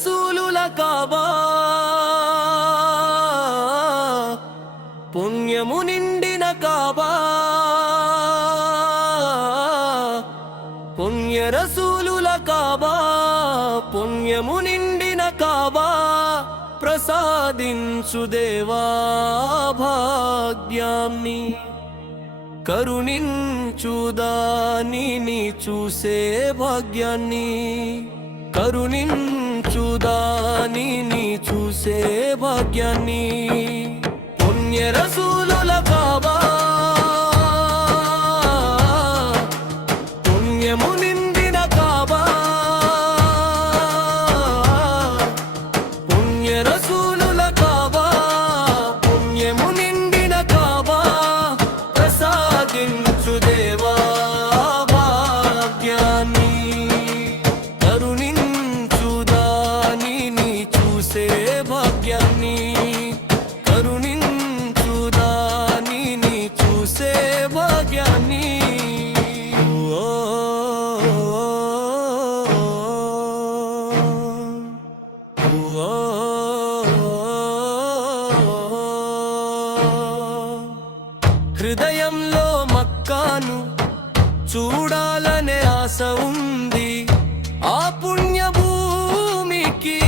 రసూలుల కాబా పుణ్యము నిండిన కాబా పుణ్య రసూలుల కాబా పుణ్యము నిండిన కాబా ప్రసాదించు దేవా భాగ్యాన్ని కరుణించు దానిని చూసే భాగ్యాన్ని కరుణించు దానిని చూసే భాగ్యాన్ని పుణ్య రసూలుల కాబా పుణ్యము నిండిన కాబా పుణ్య రసూలుల కాబా పుణ్యము నిండిన కాబా ప్రసాదించు దేవా భాగ్యాన్ని కరుణించు దానిని చూసే భాగ్యాన్ని కరుణించు దానిని చూసే భాగ్యాన్ని హృదయంలో మక్కాను చూడాలనే ఆశ ఉంది ఆ పుణ్య భూమికి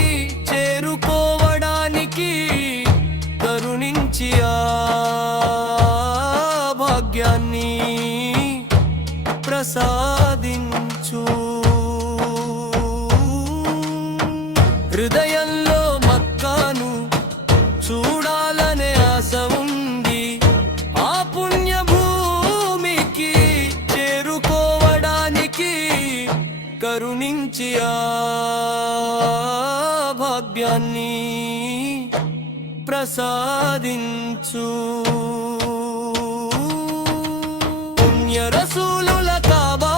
చేరుకోవడానికి కరుణించి ఆ భాగ్యాన్ని ప్రసాదించు హృదయంలో మక్కాను చూడాలనే ఆశ ఉంది ఆ పుణ్య భూమికి చేరుకోవడానికి కరుణించి ఆ భాగ్యాన్ని ప్రసాదించు పుణ్య రసూలుల కాబా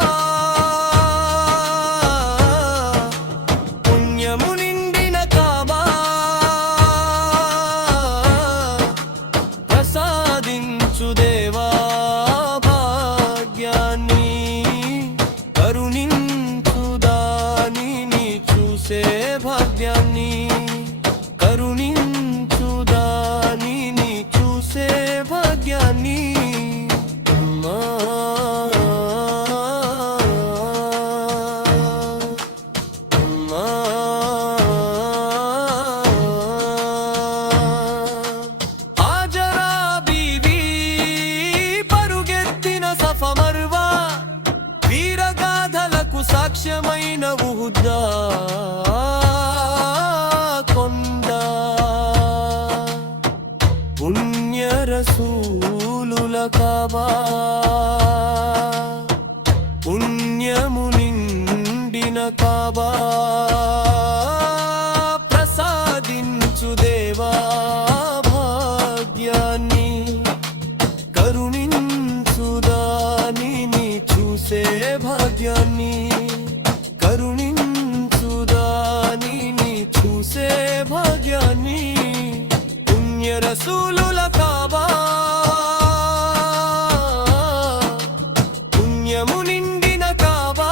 పుణ్యము నిండిన కాబా ప్రసాదించు దేవా భాగ్యాన్ని కరుణించు దానిని చూసే భాగ్యాన్ని కరుణించు దానిని చూసే భాగ్యాన్ని ఆజరా బీవీ పరుగెత్తిన సఫ మర్వా వీరగాథలకు సాక్ష్యమైన ఉహుద్దా కొండ పుణ్య రసూలుల కాబా పుణ్యము నిండిన కాబా ప్రసాదించు దేవా భాగ్యాన్ని కరుణించు దానిని చూసే భాగ్యాన్ని కరుణించు దానిని చూసే భాగ్యాన్ని పుణ్య రసూలుల కాబా పుణ్యము నిండిన కాబా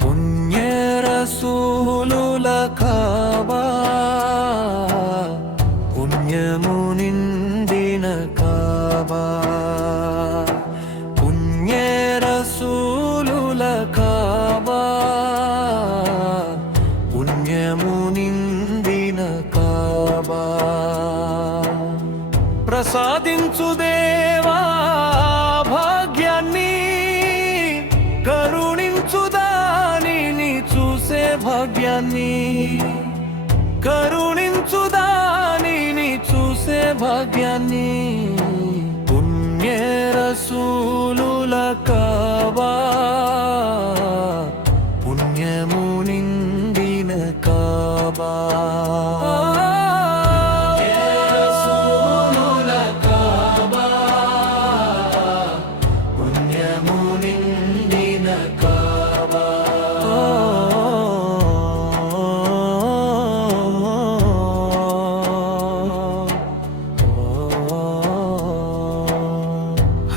పుణ్య రసూలుల కాబా పుణ్యము నిండిన కాబా పుణ్య రసూలుల కాబా పుణ్యము నిండిన కాబా ప్రసాదించు దేవా భాగ్యాన్ని కరుణించు దానిని చూసే భాగ్యాన్ని కరుణించు దానిని చూసే భాగ్యాన్ని పుణ్య రసూలుల కాబా పుణ్యము నిండిన కాబా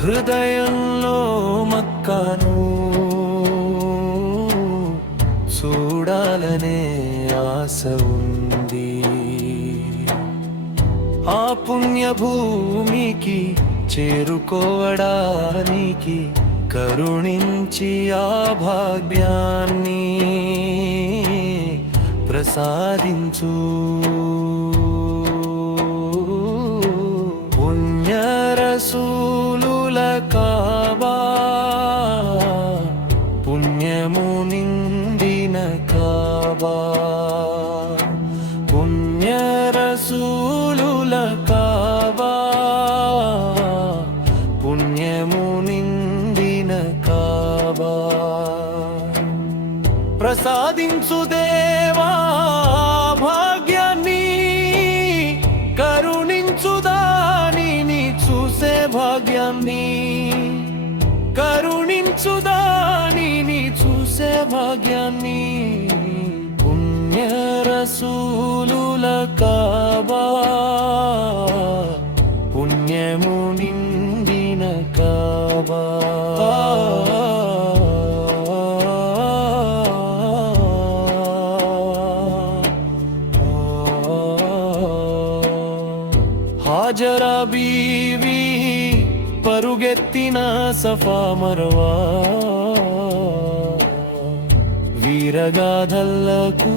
హృదయంలో మక్కను చూడాలనే ఆశ ఉంది. ఆ పుణ్యభూమికి చేరుకోవడానికి కరుణించి ఆ భాగ్యాన్ని ప్రసాదించు. పుణ్య రసూలుల కాబా, పుణ్యము నిండిన కాబా, పుణ్య రసూలుల కాబా, పుణ్యము నిండిన కాబా. ప్రసాదించు దేవా భాగ్యాన్ని, కరుణించు దానిని చూసే భాగ్యాన్ని, కరుణించు దానిని చూసే భాగ్యాన్ని. పుణ్య రసూలుల కాబా, పుణ్యము నిండిన కాబా. హాజరా బీవి పరుగెత్తిన సఫా మరవా, వీరగాథలకు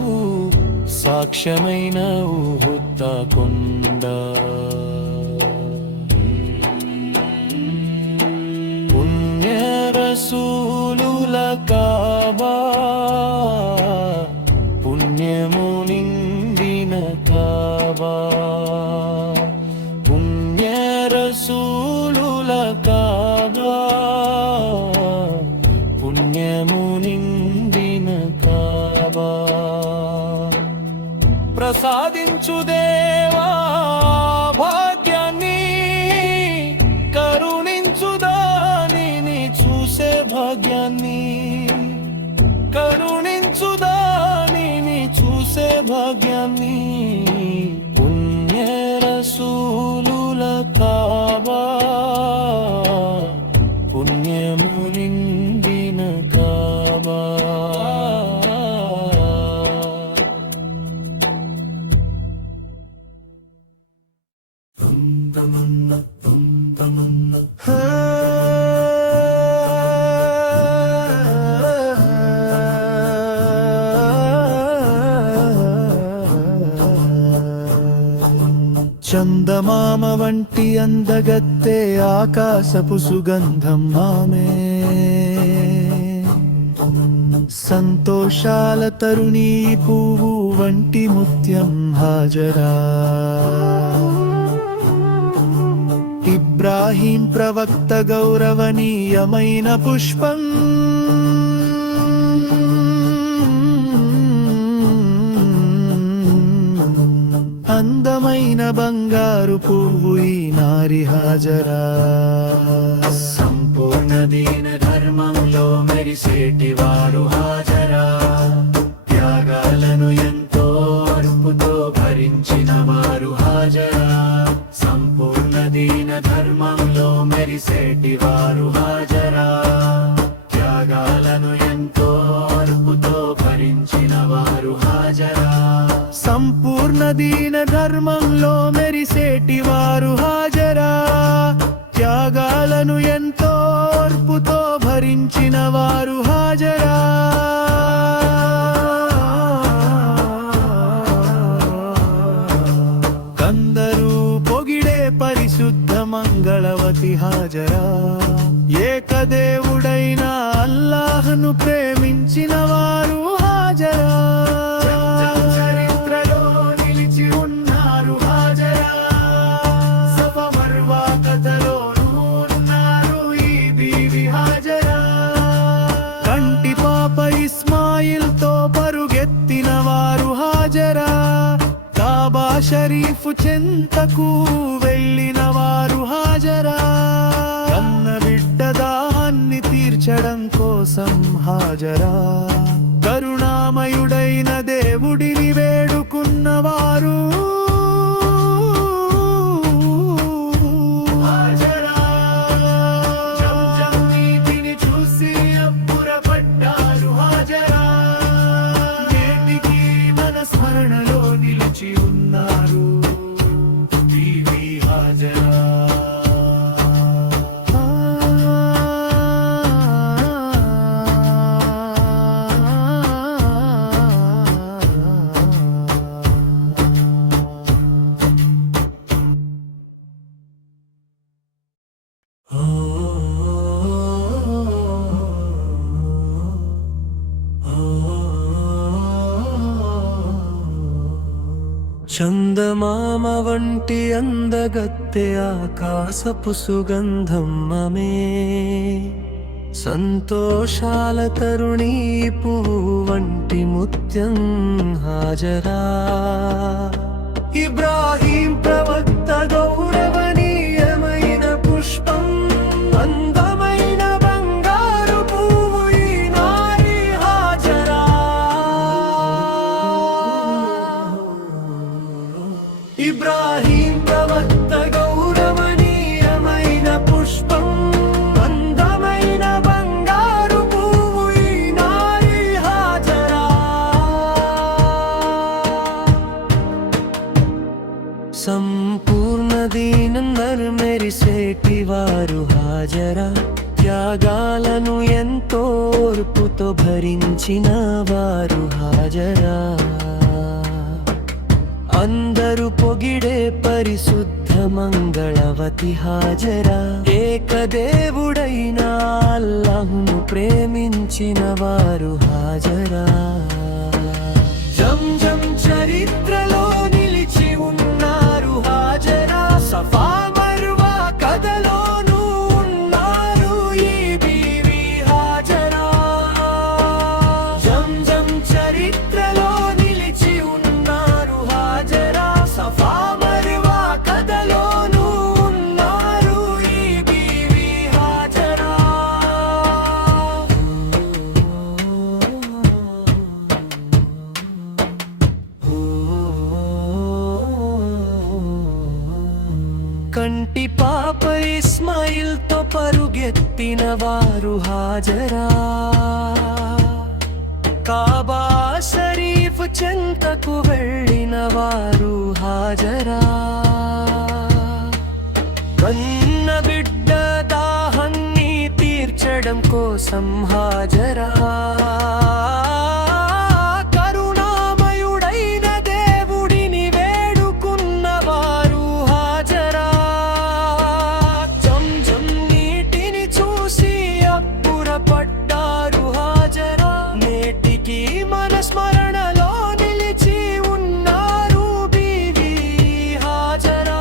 సాక్ష్యమైన ఉహుద్ద కొండ. పుణ్య రసూలుల కాబా, పుణ్యము నిండిన కాబా, పుణ్య రసూలుల కాబా, పుణ్యము నిండిన కాబా. ప్రసాదించు దేవా భాగ్యాన్ని, కరుణించు దానిని చూసే భాగ్యాన్ని, కరుణించు దానిని చూసే భాగ్యాన్ని. పుణ్య రసూలుల కాబా, పుణ్యము నిండిన కాబా. చందమామ వంటి అందగత్తె ఆకాశపు సుగంధం ఆమె, సంతోషాల తరుణీ పువ్వు వంటి ముత్యం హాజరా. ఇబ్రాహీం ప్రవక్త గౌరవనీయమైన పుష్పం, అందమైన బంగారు పువ్వు ఈ నారి హాజరా. సంపూర్ణ దీన ధర్మంలో మెరిసేటి వారు హాజరా. త్యాగాలను ఎంతో అర్పుతో భరించిన వారు హాజరా. సంపూర్ణ దీన ధర్మంలో మెరిసేటి వారు హాజరా. త్యాగాలను ఎంతో అర్పుతో భరించిన వారు హాజరా. సంపూర్ణ దీన ధర్మంలో మెరిసేటి వారు హాజరా. త్యాగాలను ఎంతో ఓర్పుతో భరించిన వారు హాజరా. కందరూ పొగిడే పరిశుద్ధ మంగళవతి హాజరా. ఏకదేవుడైన అల్లాహ్ను ప్రేమించిన వారు హాజరా. చరిత్రలో నిలిచి ఉన్నారు హాజరా. సఫా మర్వా కథలోనూ ఉన్నారు ఈ బీవి హాజరా. కంటి పాప ఇస్మాయిల్తో పరుగెత్తిన వారు హాజరా. కాబా షరీఫ్ చెంతకు వెళ్ళిన వారు హాజరా. కన్న బిడ్డ దాహాన్ని తీర్చడం కోసం హాజరా. కరుణామయుడైన దేవుడిని వేడుకున్నవారు హాజరా. చందమామ వంటి అందగత్తె ఆకాశపు సుగంధం మమే, సంతోషాల తరుణీ పువ్వు వంటి ముత్యం హాజరా. ఇబ్రాహీం ప్రవక్త గౌరవనీయమైన పుష్పం, అందమైన బంగారు పువ్వు ఈ నారి హాజరా. ఇబ్రాహీం ప్రవక్త గౌరవనీయమైన పుష్పం, అందమైన బంగారు పువ్వు ఈ నారి హాజరా. సంపూర్ణ దీనం మెరిసేటి వారు హాజరా. త్యాగాలను ఎంతో ఓర్పుతో భరించిన వారు హాజరా. అందరూ పొగిడే పరిశుద్ధ మంగళవతి హాజరా. ఏకదేవుడైన అల్లాహ్ను ప్రేమించిన వారు హాజరా. జంజం చరిత్రలో నిలిచి ఉన్నారు హాజరా. సఫా మర్వా కథలోనూ ఉన్నారు ఈ బీవీ హాజరా. జంజం చరిత్రలో నిలిచి ఉన్నారు హాజరా. సఫా మర్వా కథలోనూ ఉన్నారు ఈ బీవీ హాజరా. కంటి పాప ఇస్మాయిల్ తో పరుగెత్తిన వారు హాజరా. కాబా షరీఫ్ చెంతకు వెళ్ళిన వారు హాజరా. కన్న బిడ్డ దాహాన్ని తీర్చడం కోసం హాజరా. కరుణామయుడైన దేవుడిని వేడుకున్న వారు హాజరా. జంజం నీటిని చూసి అబ్బురపడ్డారు హాజరా. నేటికి మన స్మరణలో నిలిచి ఉన్నారు బీవీ హాజరా.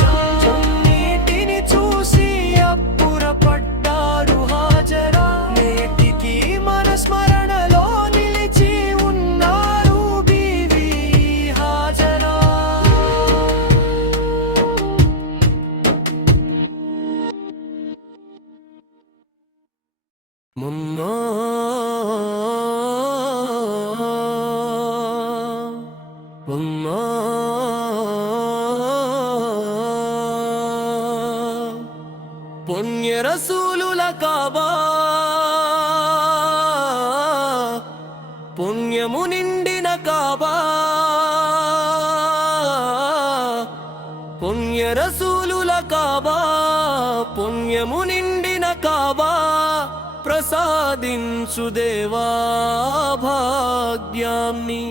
జంజం నీటిని చూసి అబ్బురపడ్డారు హాజరా. నేటికి మన స్మరణలో నిలిచి ఉన్నారు బీవీ హాజరా. ముమ్మో ముమ్మో పుణ్య రసూలుల కాబా, పుణ్యము నిండిన కాబా. పుణ్య రసూలుల కాబా, పుణ్యము నిండిన కాబా. ప్రసాదించు దేవా భాగ్యాన్ని,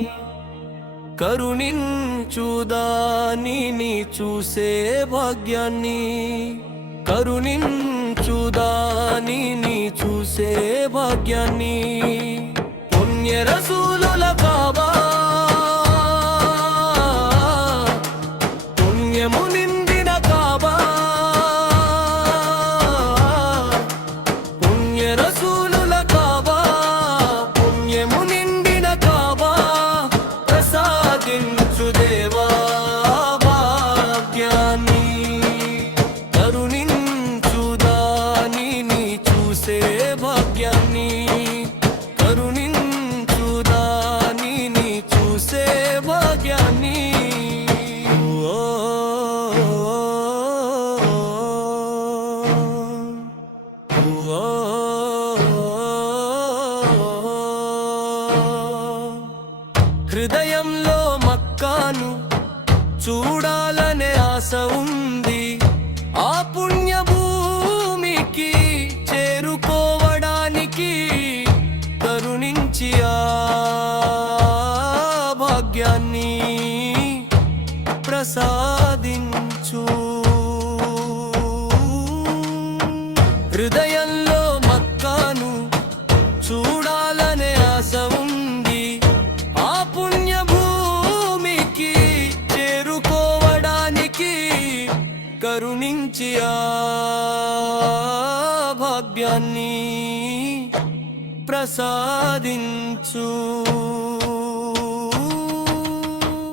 కరుణించు దానిని చూసే భాగ్యాన్ని. కరుణించు దానిని చూసే భాగ్యాన్ని. పుణ్య రసూలుల కాబా, పుణ్యము నిండిన కాబా. పుణ్య రసూలుల కాబా, పుణ్యము నిండిన కాబా. ప్రసాదించు దేవా భాగ్యాన్ని, కరుణించు దానిని చూసే భాగ్యాన్ని. కరుణించు దానిని చూసే భాగ్యాన్ని. ఓ హృదయంలో మక్కాను చూడాలనే ఆశ ఉంది. ఆ పుణ్య భూమికి చేరుకోవడానికి కరుణించి ఆ భాగ్యాన్ని ప్రసాదించు. హృదయంలో మక్కాను చూడాలనే ఆశ ఉంది. ఆ పుణ్య భూమికి భాగ్యాన్ని ప్రసాదించు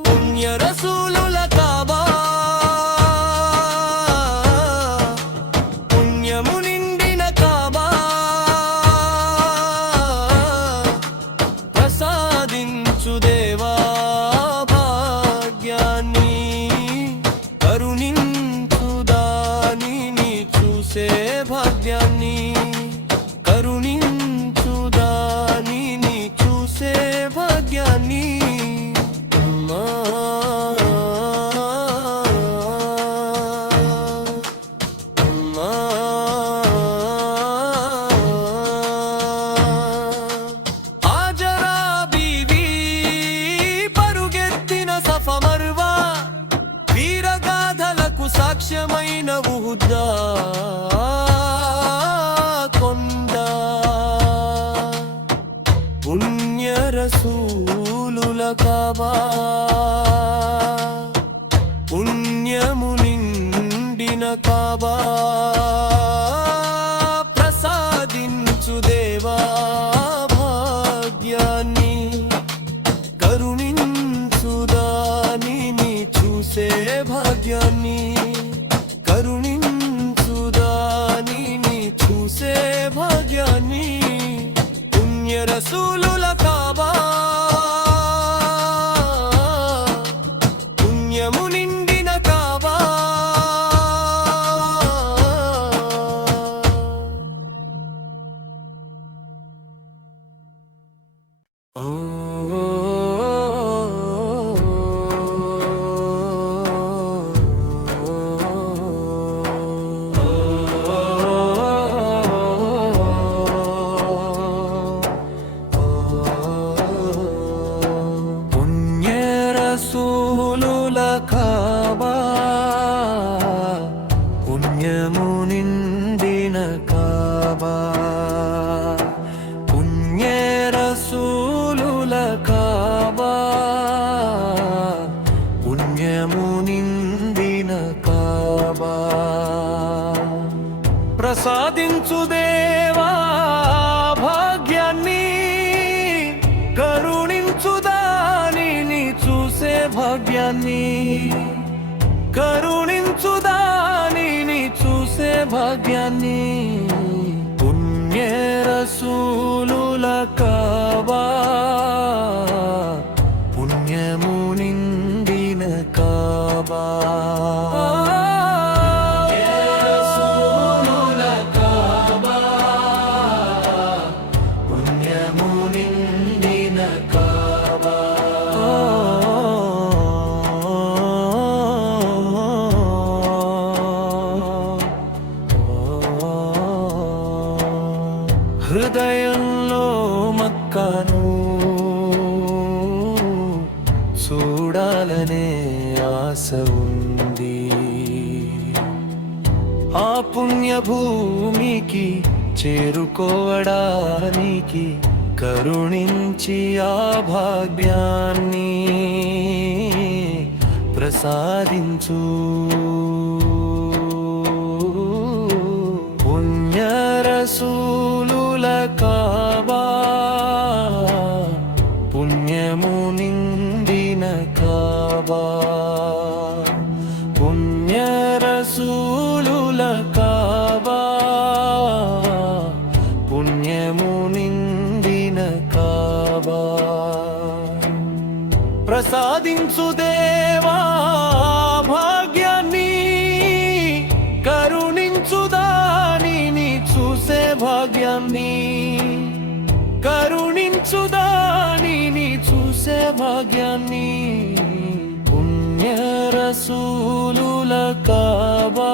పుణ్య రసూలుల కాబా పుణ్యము నిండిన కాబా ప్రసాదించు దేవా భాగ్యాన్ని కరుణించు దానిని చూసే భాగ్యాన్ని కరుణించు దానిని చూసే భాగ్యాన్ని అమ్మా అమ్మా హాజరా బీవీ పరుగెత్తిన సఫా మర్వా వీరగాథలకు సాక్ష్యమైన ఉహుద్దా కొండ పుణ్య రసూలుల కాబా పుణ్యము నిండిన కాబా ప్రసాదించు దేవా భాగ్యాన్ని కరుణించు దానిని చూసే భాగ్యాన్ని కరుణించు దానిని చూసే భాగ్యాన్ని పుణ్య రసూలుల కాబా పుణ్యము నిండిన కాబా పుణ్య రసూలుల కాబా పుణ్యము నిండిన కాబా పుణ్య రసూలుల కాబా పుణ్యము నిండిన కాబా ప్రసాదించు దేవా భాగ్యాన్ని కరుణించు దానిని చూసే భాగ్యాన్ని కరుణించు దానిని చూసే భాగ్యాన్ని పుణ్య రసూలుల కాబా పుణ్యము నిండిన కాబా రసూలుల కాబా పుణ్యము నిండిన కాబా హృదయంలో మక్కను చూడాలనే ఆశ ఉంది ఆ పుణ్య భూమికి చేరుకోవడానికి కరుణించి ఆ భాగ్యాన్ని ప్రసాదించు పుణ్య రసూలుల కాబా పుణ్యము నిండిన కాబా పుణ్య రసూలుల కాబా పుణ్యము నిండిన కాబా ప్రసాదించు దేవా భాగ్యాన్ని కరుణించు దానిని చూసే భాగ్యాన్ని కరుణించు దానిని చూసే భాగ్యాన్ని పుణ్య రసూలుల కాబా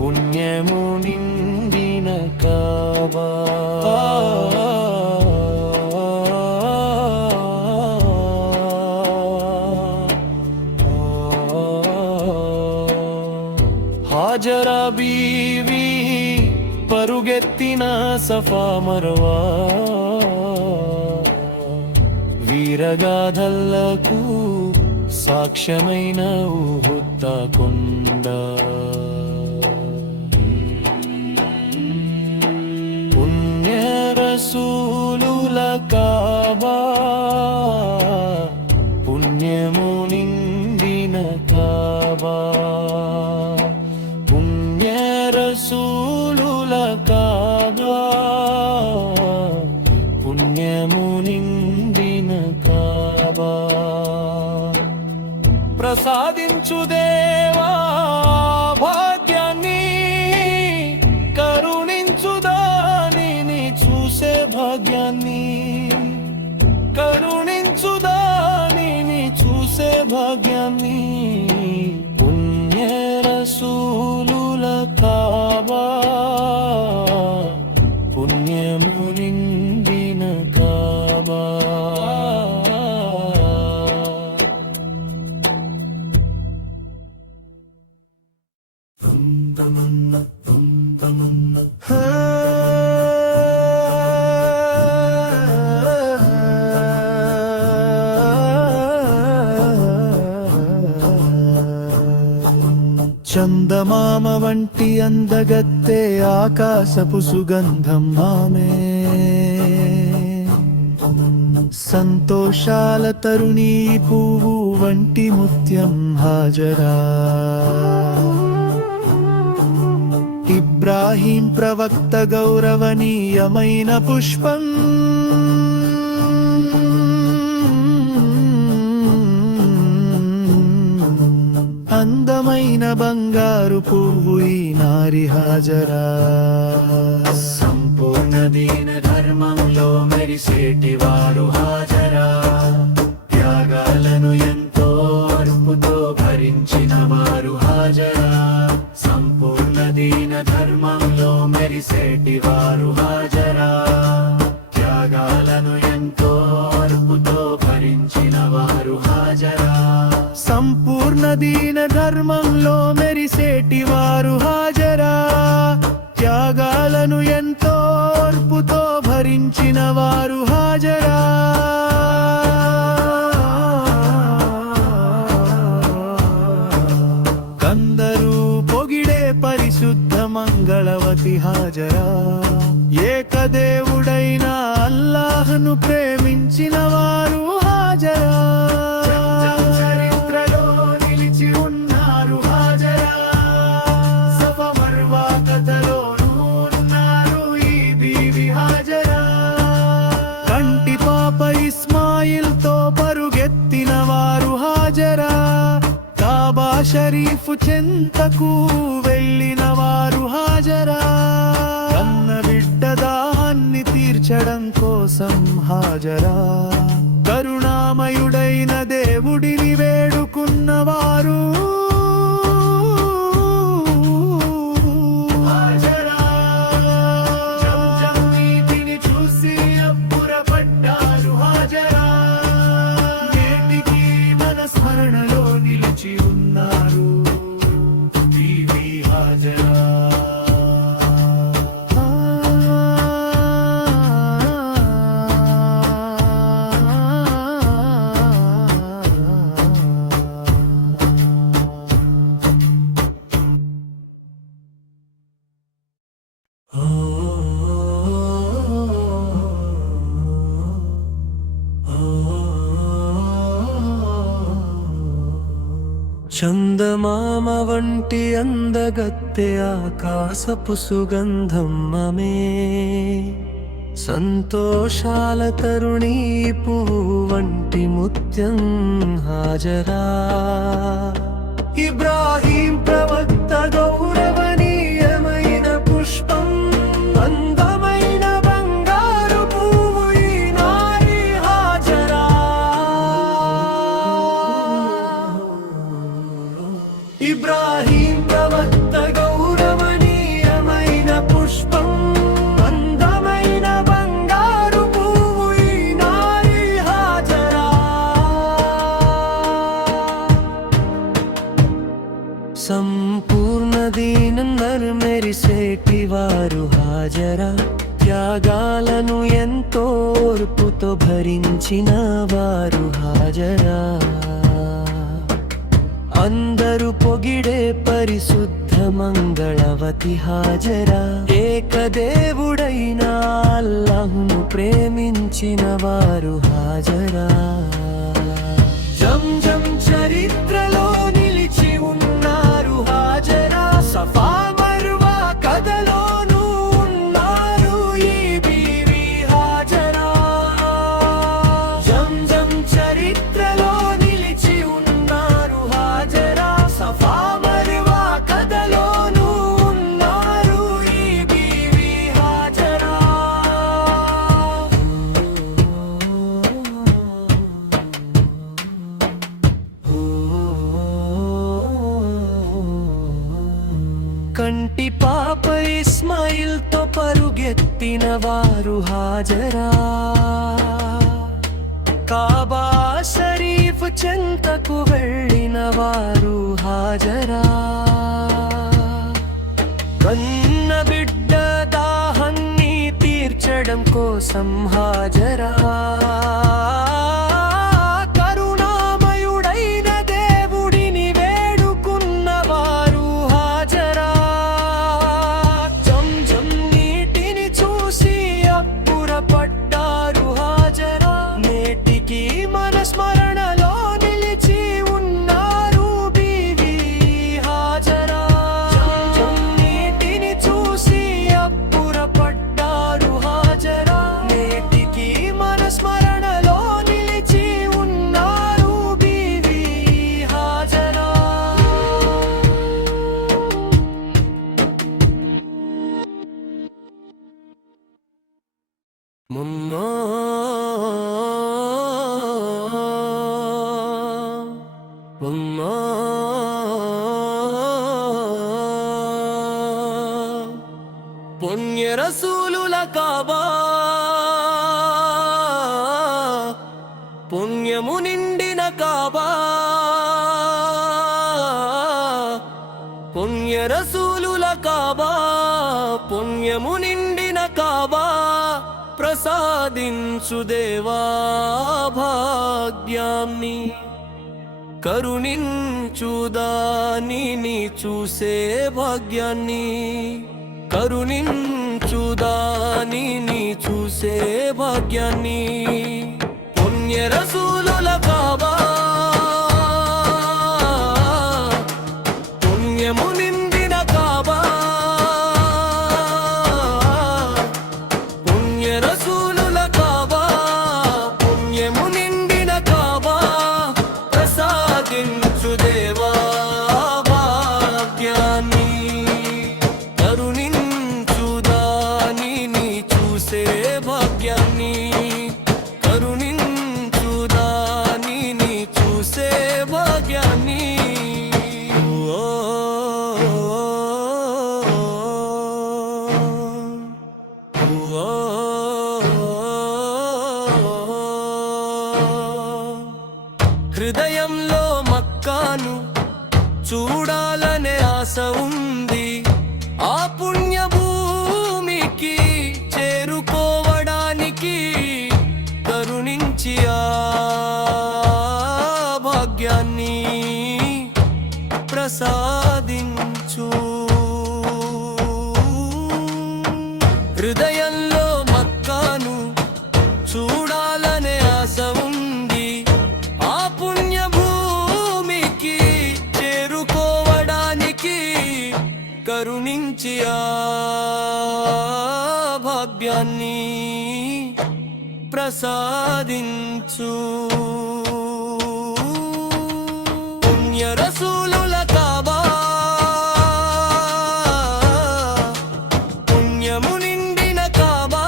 పుణ్యము నిండిన కాబా హాజరా బీవీ పరుగెత్తిన సఫా మర్వా వీరగాథలకు సాక్ష్యమైన ఉహుద్దా కొండ కాబా పుణ్యము నిండిన కాబా పుణ్య రసూలుల కాబా పుణ్యము నిండిన కాబా ప్రసాదించు దేవా భాగ్యాన్ని కరుణించు దానిని చూసే భాగ్యాన్ని కరుణించు దానిని చూసే భాగ్యాన్ని పుణ్య రసూలుల కాబా పుణ్యము నిండిన కాబా చందమామ వంటి అందగత్తె ఆకాశపు సుగంధం ఆమె సంతోషాల తరుణీ పువ్వు వంటి ముత్యం హాజరా ఇబ్రాహీం ప్రవక్త గౌరవనీయమైన పుష్పం అందమైన బంగారు పువ్వు ఈ నారి హాజరా సంపూర్ణ దీన ధర్మంలో మెరిసేటి వారు హాజరా త్యాగాలను ఎంతో అర్పుతో భరించిన వారు హాజరా సంపూర్ణ దీన ధర్మంలో మెరిసేటి వారు హాజరా త్యాగాలను ఎంతో అర్పుతో భరించిన వారు హాజరా సంపూర్ణ దీన ధర్మంలో మెరిసేటి వారు హాజరా త్యాగాలను ఎంతో ఓర్పుతో భరించిన వారు హాజరా కందరూ పొగిడే పరిశుద్ధ మంగళవతి హాజరా ఏకదేవుడైన అల్లాహ్ను ప్రేమించిన వారు హాజరా పరుగెత్తిన వారు హాజరా కాబా షరీఫ్ చెంతకు వెళ్ళిన వారు హాజరా కన్న బిడ్డ దాహాన్ని తీర్చడం కోసం హాజరా కరుణామయుడైన దేవుడిని వేడుకున్నవారు చందమామ వంటి అందగత్తె ఆకాశపు సుగంధం ఆమె సంతోషాల తరుణీ పువ్వు వంటి ముత్యం హాజరా ఇబ్రాహీం ప్రవక్త గౌరవనీయమైన పుష్పం అందమైన బంగారు పువ్వు ఈ నారి హాజరా ఇబ్రాహీం ప్రవక్త గౌరవనీయమైన పుష్పం అందమైన బంగారు పువ్వు ఈ నారి హాజరా సంపూర్ణ దీనం మెరిసేటి వారు హాజరా త్యాగాలను ఎంతో ఓర్పుతో భరించిన వారు హాజరా అందరూ పొగిడే పరిశుద్ధ మంగళవతి హాజరా ఏకదేవుడైన అల్లాహ్ను ప్రేమించిన వారు హాజరా జంజం చరిత్రలో నిలిచి ఉన్నారు హాజరా సఫా మర్వా కథలోనూ ఉన్నారు ఈ బీవీ హాజరా జంజం చరిత్రలో నిలిచి ఉన్నారు హాజరా సఫా మర్వా కథలోనూ ఉన్నారు ఈ బీవీ హాజరా కంటి పాప ఇస్మాయిల్ తో పరుగెత్తిన వారు హాజరా కాబా షరీఫ్ చెంతకు వెళ్ళిన వారు హాజరా కన్న బిడ్డ దాహాన్ని తీర్చడం కోసం హాజరా కరుణామయుడైన దేవుడిని వేడుకున్న వారు హాజరా జంజం నీటిని చూసి అబ్బురపడ్డారు హాజరా నేటికి మన స్మరణలో నిలిచి ఉన్నారు బీవీ హాజరా జంజం నీటిని చూసి అబ్బురపడ్డారు హాజరా నేటికి మన స్మరణలో నిలిచి ఉన్నారు బీవీ హాజరా ముమ్మో ముమ్మో పుణ్య రసూలుల కాబా పుణ్యము నిండిన కాబా పుణ్య రసూలుల కాబా పుణ్యము నిండిన కాబా ప్రసాదించు దేవా భాగ్యాన్ని కరుణించుదానిని చూసే భాగ్యాన్ని కరుణించుదానిని చూసే భాగ్యాన్ని పుణ్య రసూలుల కాబా పుణ్యము నిండిన కాబా పుణ్య రసూలుల కాబా పుణ్యము నిండిన కాబా ప్రసాదించు దేవా భాగ్యాన్ని కరుణించుదానిని చూసే భాగ్యాన్ని కరుణించుదానిని చూసే భాగ్యాన్ని ఓ హృదయంలో మక్కాను చూడాలనే ఆశ ఉంది ఆ పుణ్య భూమికి చేరుకోవడానికి కరుణించి ఆ భాగ్యాన్ని ప్రసాదించు హృదయంలో మక్కాను చూడాలనే ఆశ ఉంది ఆ పుణ్య భూమికి చేరుకోవడానికి కరుణించి ఆ భాగ్యాన్ని ప్రసాదించు పుణ్య రసూలుల కాబా పుణ్యము నిండిన కాబా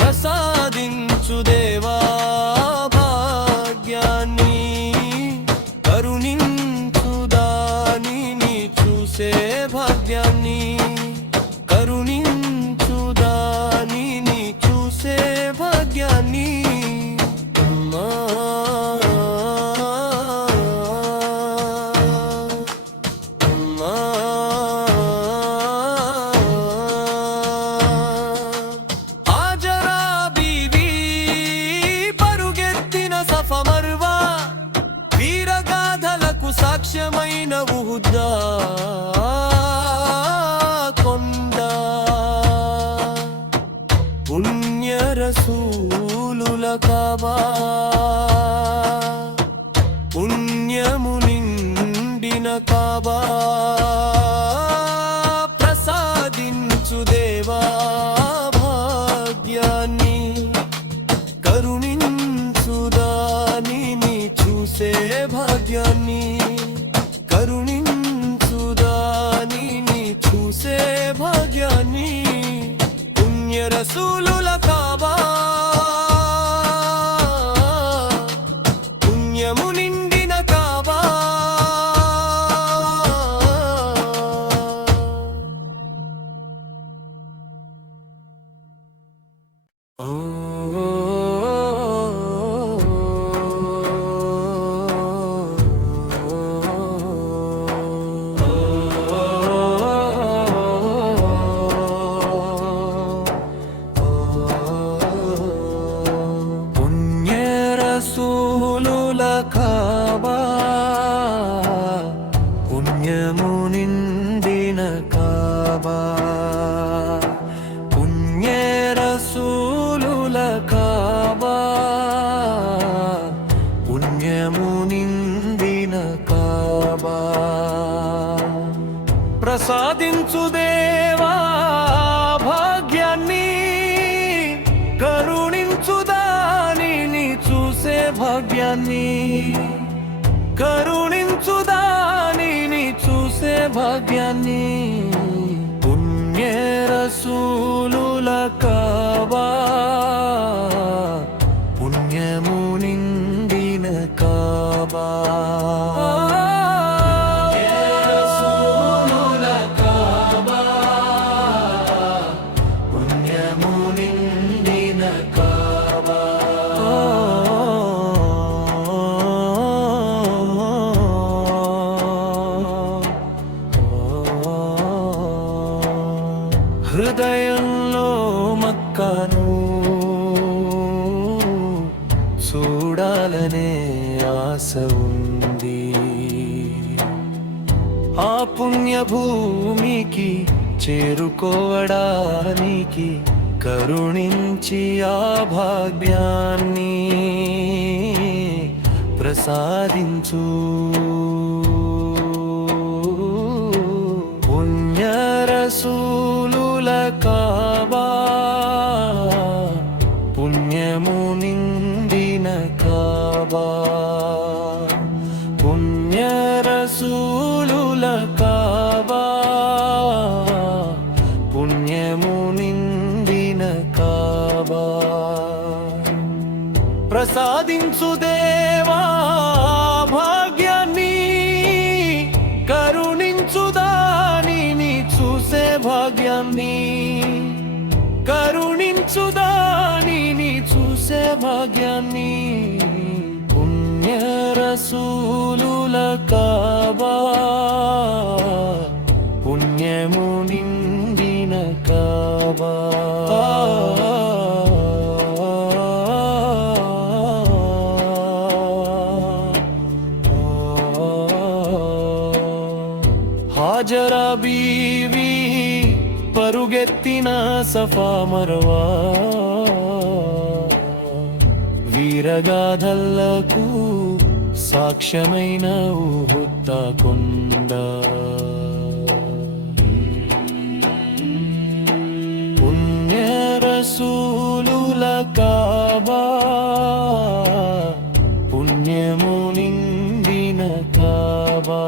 ప్రసాదించు దేవా భాగ్యాన్ని కరుణించుదానిని చూసే భాగ్యాన్ని కరుణించుదానిని చూసే భాగ్యాన్ని అమ్మా అమ్మా హాజరా బీవీ పరుగెత్తిన సఫ మర్వా వీరగాథలకు సాక్ష్యం కొండ పుణ్య రసూలుల కాబా పుణ్యము నిండిన కాబా ప్రసాదించు దేవా భాగ్యాన్ని కరుణించు దానిని చూసే భాగ్యాన్ని కరుణించు దానిని చూసే భాగ్యాన్ని పుణ్య రసూలుల కాబా పుణ్యము నిండిన కాబా రసూలుల కాబా పుణ్యము నిండిన కాబా పుణ్య రసూలుల కాబా పుణ్యము నిండిన కాబా ప్రసాదించు దేవా భాగ్యాన్ని కరుణించు దానిని చూసే భాగ్యాన్ని కరుణించు దానిని చూసే భాగ్యాన్ని పుణ్య రసూలుల కాబా పుణ్యము నిండిన కాబా హృదయంలో మక్కను చూడాలనే ఆశ ఉంది ఆ పుణ్య భూమికి చేరుకోవడానికి కరుణించి ఆ భాగ్యాన్ని ప్రసాదించు పుణ్య రసూలుల కాబా పుణ్యము నిండిన కాబా పుణ్య రసూలుల కాబా పుణ్యము నిండిన కాబా ప్రసాదించు దేవా భాగ్యాన్ని కరుణించు దానిని చూసే భాగ్యాన్ని కరుణించు దానిని చూసే భాగ్యాన్ని పుణ్య రసూలుల కాబా పుణ్యము నిండిన కాబా హాజరా బీవి పరుగెత్తిన సఫా మరవా వీరగాథలకు సాక్ష్యమైన ఉహుద్ద కొండ పుణ్య రసూలుల కాబా పుణ్యము నిండిన కాబా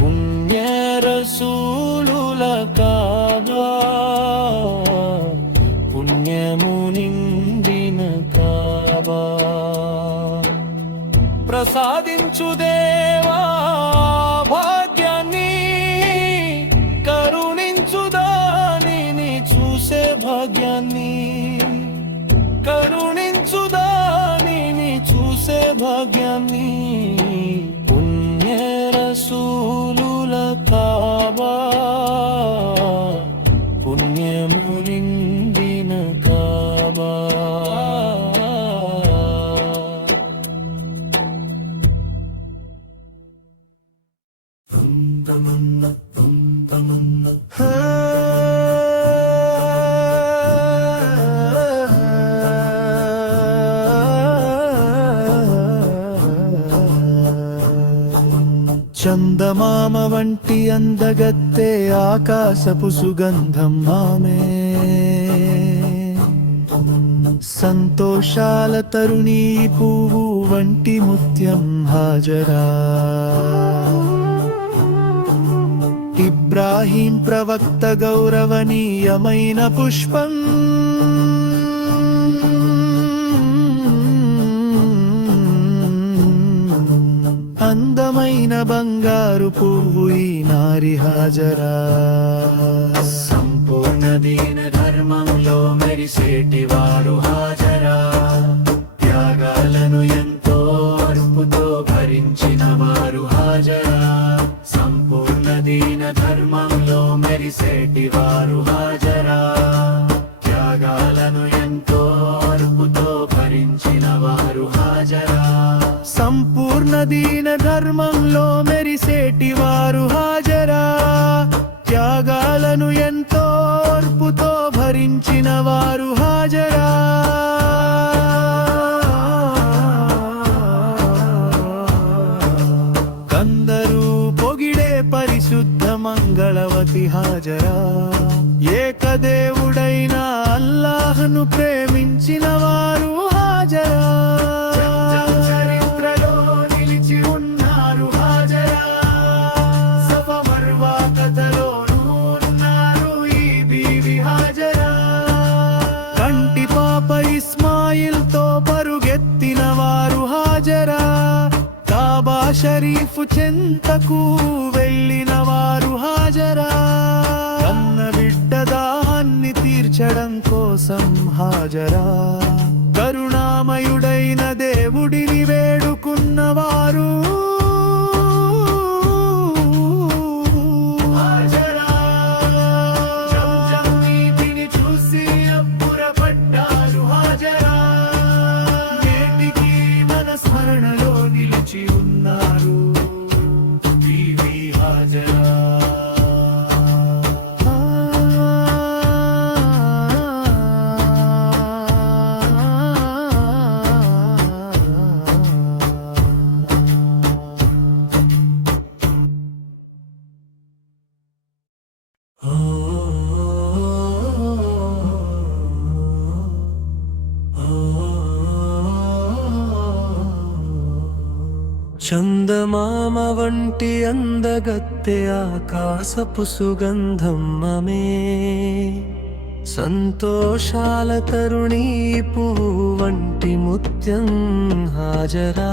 పుణ్య రసూలుల కాబా పుణ్యము నిండిన కాబా ప్రసాదించు దేవా భాగ్యాన్ని కరుణించు దానిని చూసే భాగ్యాన్ని కరుణించు దానిని చూసే భాగ్యాన్ని పుణ్య రసూలుల కాబా పుణ్యము నిండిన కాబా చందమామ వంటి అందగత్తె ఆకాశపు సుగంధం ఆమె సంతోషాల తరుణీ పువ్వు వంటి ముత్యం హాజరా ఇబ్రాహీం ప్రవక్త గౌరవనీయమైన పుష్పం అందమైన బంగారు పువ్వు ఈ నారి హాజరా సంపూర్ణ దీన ధర్మంలో మెరిసేటి వారు హాజరా త్యాగాలను ఎంతో అర్పుతో భరించిన వారు హాజరా సంపూర్ణ దీన ధర్మంలో మెరిసేటి వారు హాజరా త్యాగాలను ఎంతో అర్పుతో భరించిన వారు హాజరా సంపూర్ణ దీన ధర్మంలో మెరిసేటి వారు హాజరా త్యాగాలను ఎంతో ఓర్పుతో భరించిన వారు హాజరా కందరూ పొగిడే పరిశుద్ధ మంగళవతి హాజరా ఏకదేవుడైన అల్లాహ్ను ప్రేమించిన వారు హాజరా పరుగెత్తిన వారు హాజరా కాబా షరీఫ్ చెంతకు వెళ్ళిన వారు హాజరా కన్న బిడ్డ దాహాన్ని తీర్చడం కోసం హాజరా కరుణామయుడైన దేవుడిని వేడుకున్నవారు చందమామ వంటి అందగత్తె ఆకాశపు సుగంధం ఆమె సంతోషాల తరుణీ పువ్వు వంటి ముత్యం హాజరా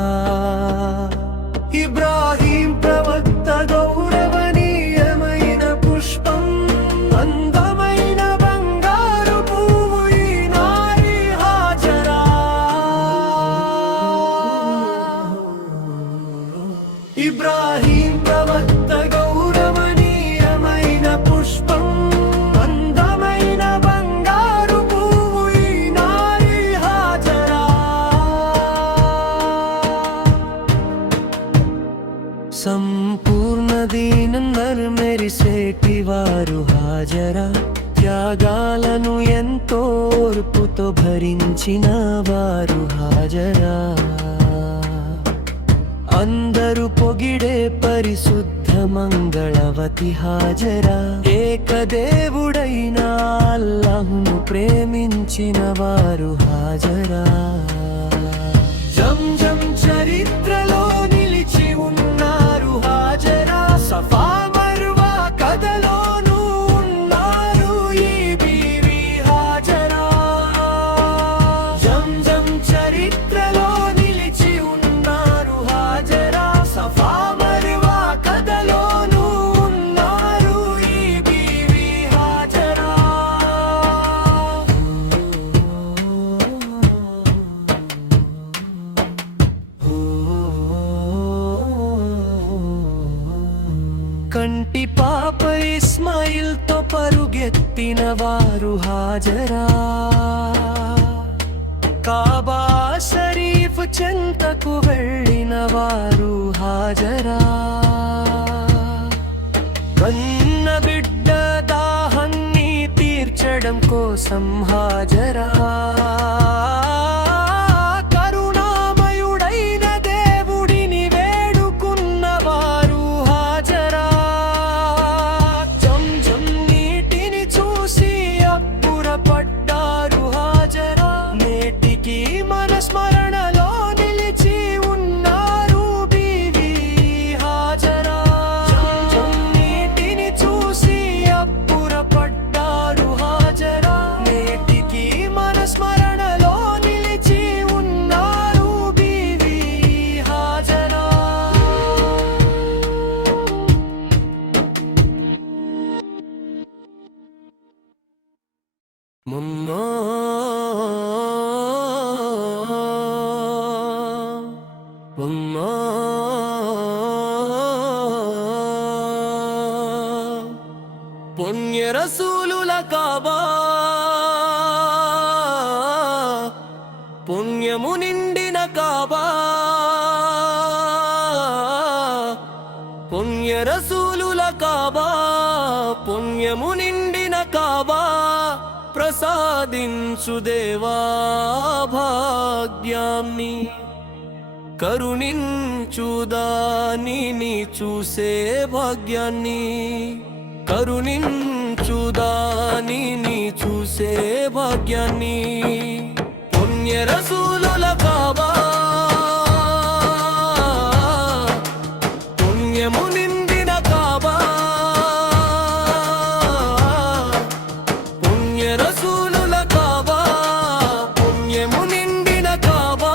ఇబ్రాహీం ప్రవక్త గౌరవనీయమైన పుష్పం అందమైన బంగారు పువ్వు ఈ నారి హాజరా ఇబ్రాహీం ప్రవక్త గౌరవనీయమైన పుష్పం అందమైన బంగారు పువ్వు ఈ నారి హాజరా సంపూర్ణ దీనం మెరిసేటి వారు హాజరా త్యాగాలను ఎంతో ఓర్పుతో భరించిన వారు హాజరా అందరూ పొగిడే పరిశుద్ధ మంగళవతి హాజరా ఏకదేవుడైన అల్లాహ్ను ప్రేమించిన వారు హాజరా జంజం చరిత్రలో నిలిచి ఉన్నారు హాజరా సఫా మర్వా కథలోనూ ఉన్నారు ఈ బీవీ హాజరా జంజం చరిత్రలో నిలిచి ఉన్నారు హాజరా సఫా మర్వా కథలోనూ ఉన్నారు ఈ బీవీ హాజరా కంటి పాప ఇస్మాయిల్ తో పరుగెత్తిన వారు హాజరా కాబా షరీఫ్ చెంతకు వెళ్ళిన వారు హాజరా కన్న బిడ్డ దాహాన్ని తీర్చడం కోసం హాజరా కరుణామయుడైన దేవుడిని వేడుకున్నవారు హాజరా జంజం నీటిని చూసి అబ్బురపడ్డారు హాజరా నేటికి మన స్మరణలో నిలిచి ఉన్నారు బీవీ హాజరా జంజం నీటిని చూసి అబ్బురపడ్డారు హాజరా నేటికి మన స్మరణలో నిలిచి ఉన్నారు బీవీ హాజరా ముమ్మో ముమ్మో పుణ్య రసూలుల కాబా పుణ్యము నిండిన కాబా పుణ్య రసూలుల కాబా పుణ్యము నిండిన కాబా ప్రసాదించు దేవా భాగ్యాన్ని కరుణించుదానిని చూసే భాగ్యాన్ని కరుణించుదానిని చూసే భాగ్యాన్ని పుణ్య రసూలుల కాబా పుణ్యము నిండిన కాబా పుణ్య రసూలుల కాబా పుణ్యము నిండిన కాబా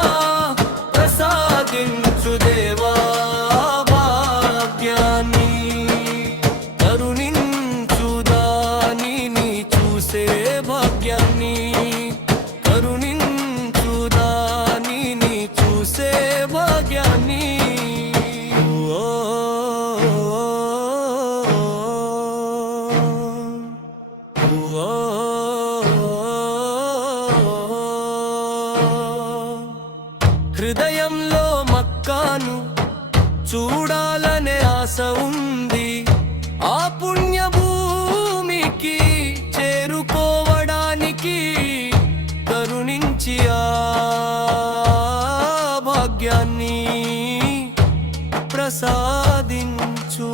ప్రసాదించు దేవా భాగ్యాన్ని కరుణించుదానిని చూసే భాగ్యాన్ని కరుణించుదానిని చూసే భాగ్యాన్ని ఓ హృదయంలో మక్కాను చూడాలనే ఆశ ఉంది ఆ పుణ్య భూమికి చేరుకోవడానికి కరుణించి ఆ భాగ్యాన్ని ప్రసాదించు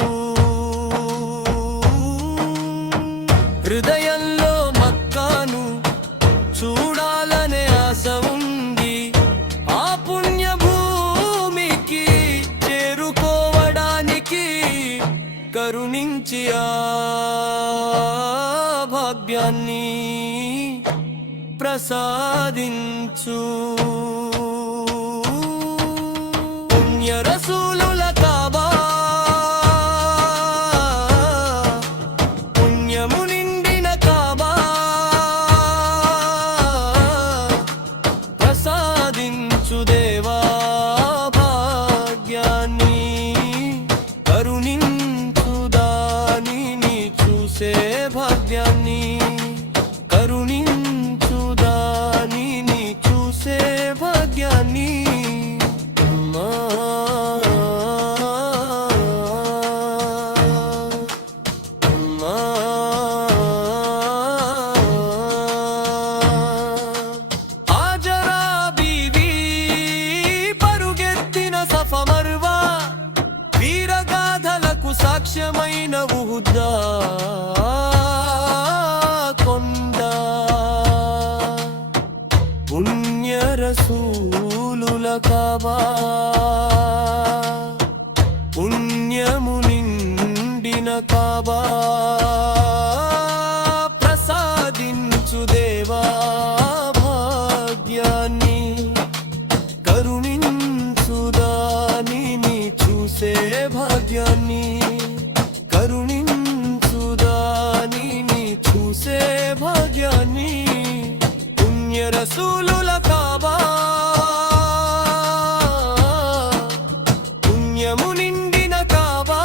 హృదయంలో మక్కాను చూడాలనే ఆశ ఉంది ఆ పుణ్య భూమికి చేరుకోవడానికి కరుణించి ఆ భాగ్యాన్ని ప్రసాదించు పుణ్య రసూలుల కాబా పుణ్యము నిండిన కాబా ప్రసాదించు దేవా భాగ్యాన్ని కరుణించుదానిని చూసే భాగ్యాన్ని కరుణించుదానిని చూసే భాగ్యాన్ని అమ్మా అమ్మా హాజరా బీవీ పరుగెత్తిన సఫా మర్వా వీరగాథలకు సాక్ష్యమైన ఉహుద్దా కొండ పుణ్య రసూలుల కాబా పుణ్యము నిండిన కాబా ప్రసాదించు దేవా భాగ్యాన్ని కరుణించుదానిని చూసే భాగ్యాన్ని కరుణించుదానిని చూసే భాగ్యాన్ని పుణ్య రసూలుల కాబా పుణ్యము నిండిన కాబా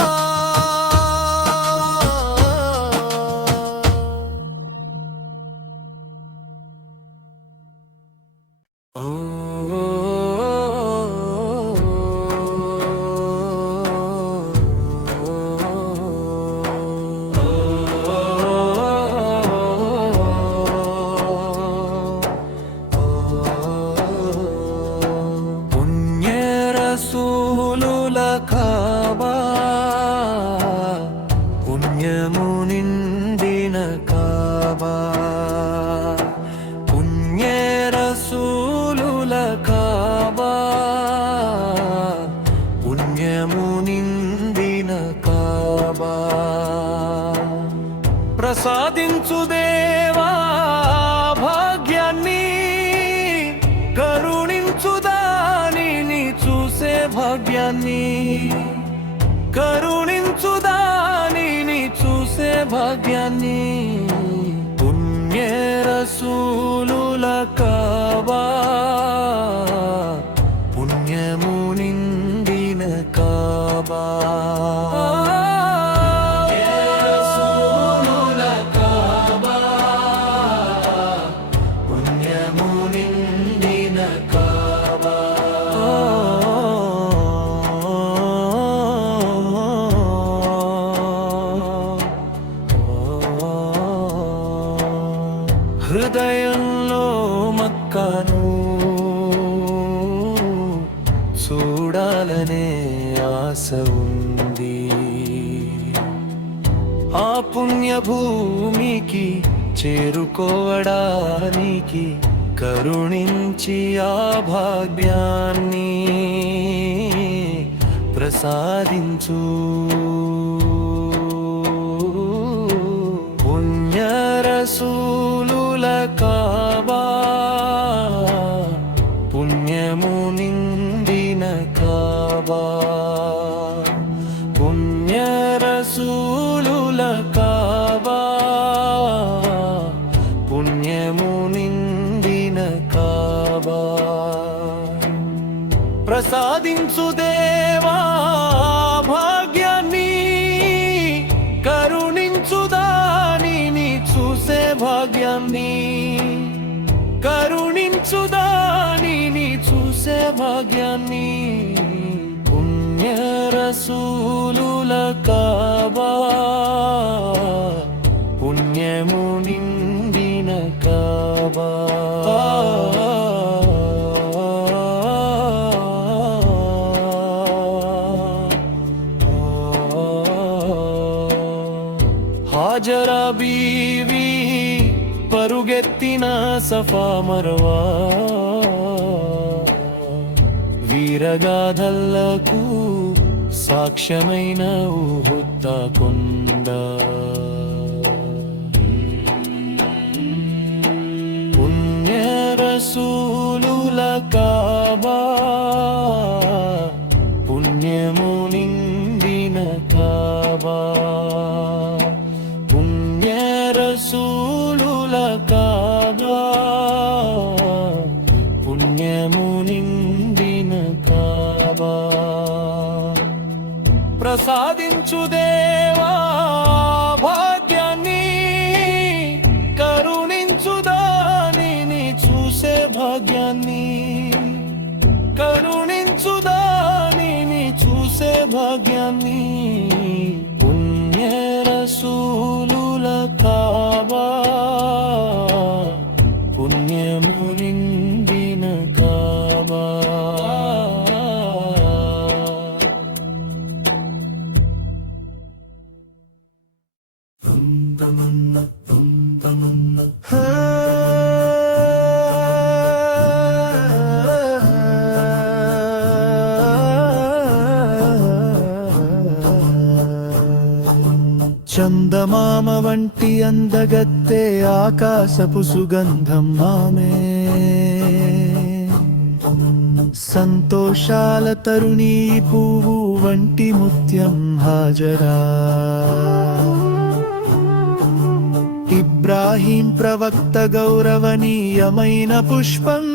ప్రసాదించు దేవా భాగ్యాన్ని, కరుణించు దానిని చూసే భాగ్యాన్ని, కరుణించు దానిని చూసే భాగ్యాన్ని. పుణ్య రసూలుల కాబా, పుణ్యము నిండిన కాబా. హృదయంలో మక్కను చూడాలనే ఆశ ఉంది. ఆ పుణ్య భూమికి చేరుకోవడానికి కరుణించి ఆ భాగ్యాన్ని ప్రసాదించు. పుణ్య రసూలుల కాబా, పుణ్యము నిండిన కాబా. పుణ్య రసూలుల కాబా, పుణ్యము నిండిన కాబా. ప్రసాదించు దేవా భాగ్యాన్ని, కరుణించు దానిని చూసే భాగ్యాన్ని, కరుణించు దానిని చూసే భాగ్యాన్ని. పుణ్య రసూలుల కాబా, పుణ్యము నిండిన కాబా. హాజరా బీవి పరుగెత్తిన సఫా మర్వా, వీరగాథలకు సాక్ష్యమైన ఉహుద్ద కొండ. పుణ్య రసూలుల కాబా, పుణ్యము నిండిన కాబా. పుణ్య రసూలుల కాబా, పుణ్యము నిండిన కాబా. ప్రసాదించు దేవా భాగ్యాన్ని, కరుణించు దానిని చూసే భాగ్యాన్ని, కరుణించు దానిని చూసే భాగ్యాన్ని. పుణ్య రసూలుల కాబా, పుణ్యము నిండిన కాబా. చందమామ వంటి అందగత్తె ఆకాశపు సుగంధం ఆమె, సంతోషాల తరుణీ పువ్వు వంటి ముత్యం హాజరా. ఇబ్రాహీం ప్రవక్త గౌరవనీయమైన పుష్పం,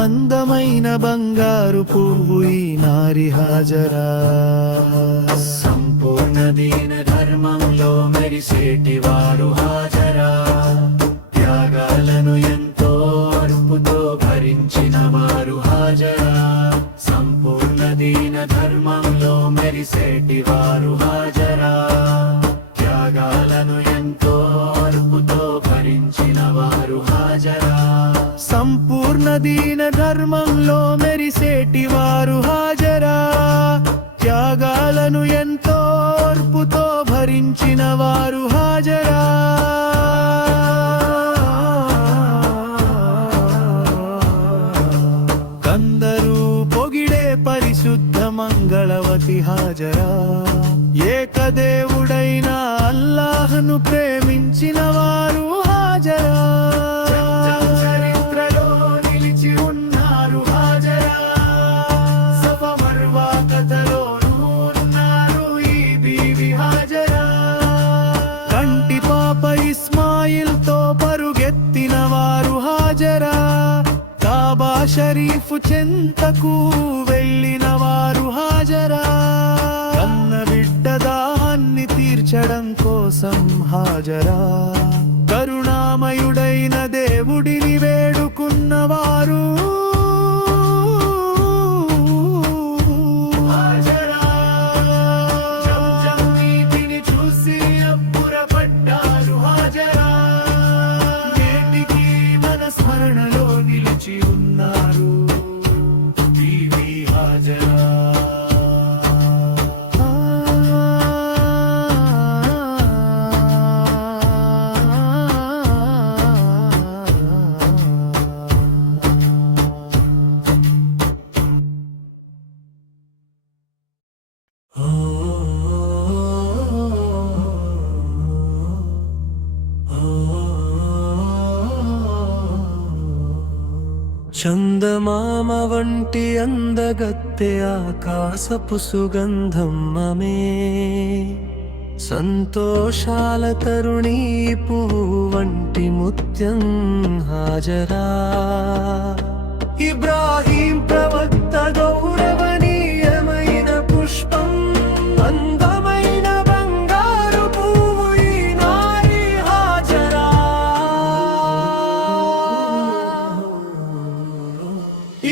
అందమైన బంగారు పువ్వు ఈ నారి హాజరా. సంపూర్ణ దీన ధర్మంలో మెరిసేటి వారు హాజరా. త్యాగాలను ఎంతో అర్పుతో భరించిన వారు హాజరా. సంపూర్ణ దీన ధర్మంలో మెరిసేటి వారు హాజరా. త్యాగాలను ఎంతో అర్పుతో భరించిన వారు హాజరా. సంపూర్ణ దీన ధర్మంలో మెరిసేటి వారు హాజరా. త్యాగాలను ఎంతో ఓర్పుతో భరించిన వారు హాజరా. కందరూ పొగిడే పరిశుద్ధ మంగళవతి హాజరా ఏకదేవుడైన అల్లాహ్ను ప్రేమించిన వారు హాజరా చరిత్రలో నిలిచి ఉన్నారు హాజరా సఫా మర్వా కథలోనూ ఉన్నారు ఈ బీవి హాజరా కంటి పాప ఇస్మాయిల్ తో పరుగెత్తిన వారు హాజరా కాబా షరీఫ్ చెంతకు వెళ్ళిన వారు హాజరా కన్న బిడ్డ దాహాన్ని తీర్చడం కోసం హాజరా కరుణామయుడైన దేవుడిని వేడుకున్నవారు హాజరా జంజం నీటిని చూసి అబ్బురపడ్డారు హాజరా నేటికి మన స్మరణలో నిలిచి ఉన్నారు బీవీ హాజరా చందమామ వంటి అందగత్తె ఆకాశపు సుగంధం ఆమె సంతోషాల తరుణీ పువ్వు వంటి ముత్యం హాజరా ఇబ్రాహీం ప్రవక్త గౌరవనీయమైన పుష్పం అందమైన బంగారు పువ్వు ఈ నారి హాజరా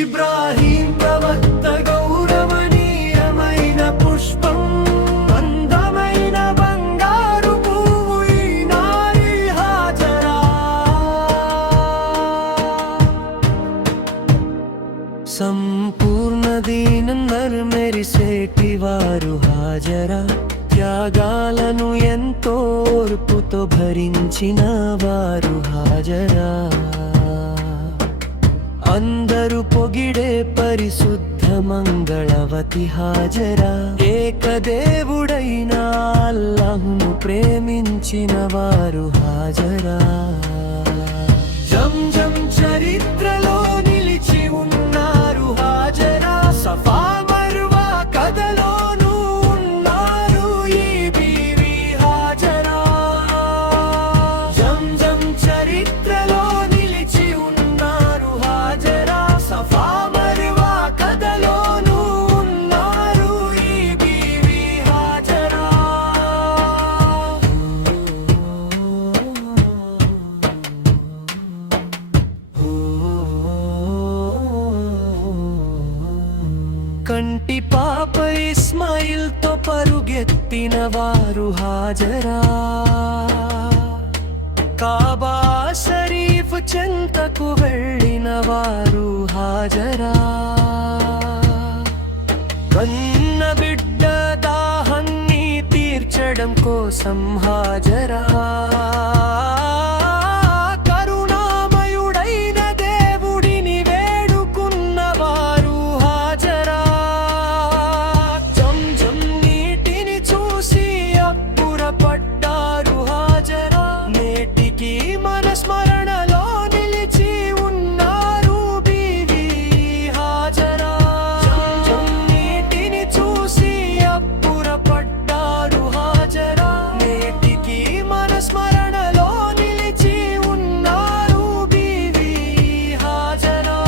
ఇబ్రాహీం ప్రవక్త గౌరవనీయమైన పుష్పం అందమైన బంగారు పువ్వు ఈ నారి హాజరా సంపూర్ణ దీనం మెరిసేటి వారు హాజరా త్యాగాలను ఎంతో ఓర్పుతో భరించిన వారు హాజరా అందరూ పొగిడే పరిశుద్ధ మంగళవతి హాజరా ఏకదేవుడైన అల్లాహ్ను ప్రేమించిన వారు హాజరా జంజం చరిత్రలో నిలిచి ఉన్నారు హాజరా సఫా మర్వా కథలోనూ ఉన్నారు ఈ బీవీ హాజరా జంజం చరిత్రలో నిలిచి ఉన్నారు హాజరా సఫా మర్వా కథలోనూ ఉన్నారు ఈ బీవీ హాజరా కంటి పాప ఇస్మాయిల్ తో పరుగెత్తిన వారు హాజరా కాబా షరీఫ్ చెంతకు వెళ్ళిన వారు హాజరా కన్న బిడ్డ దాహాన్ని తీర్చడం కోసం హాజరా కరుణామయుడైన దేవుడిని వేడుకున్న వారు హాజరా జంజం నీటిని చూసి అబ్బురపడ్డారు హాజరా నేటికి మన స్మరణలో నిలిచి ఉన్నారు బీవీ హాజరా జంజం నీటిని చూసి అబ్బురపడ్డారు హాజరా నేటికి మన స్మరణలో నిలిచి ఉన్నారు బీవీ హాజరా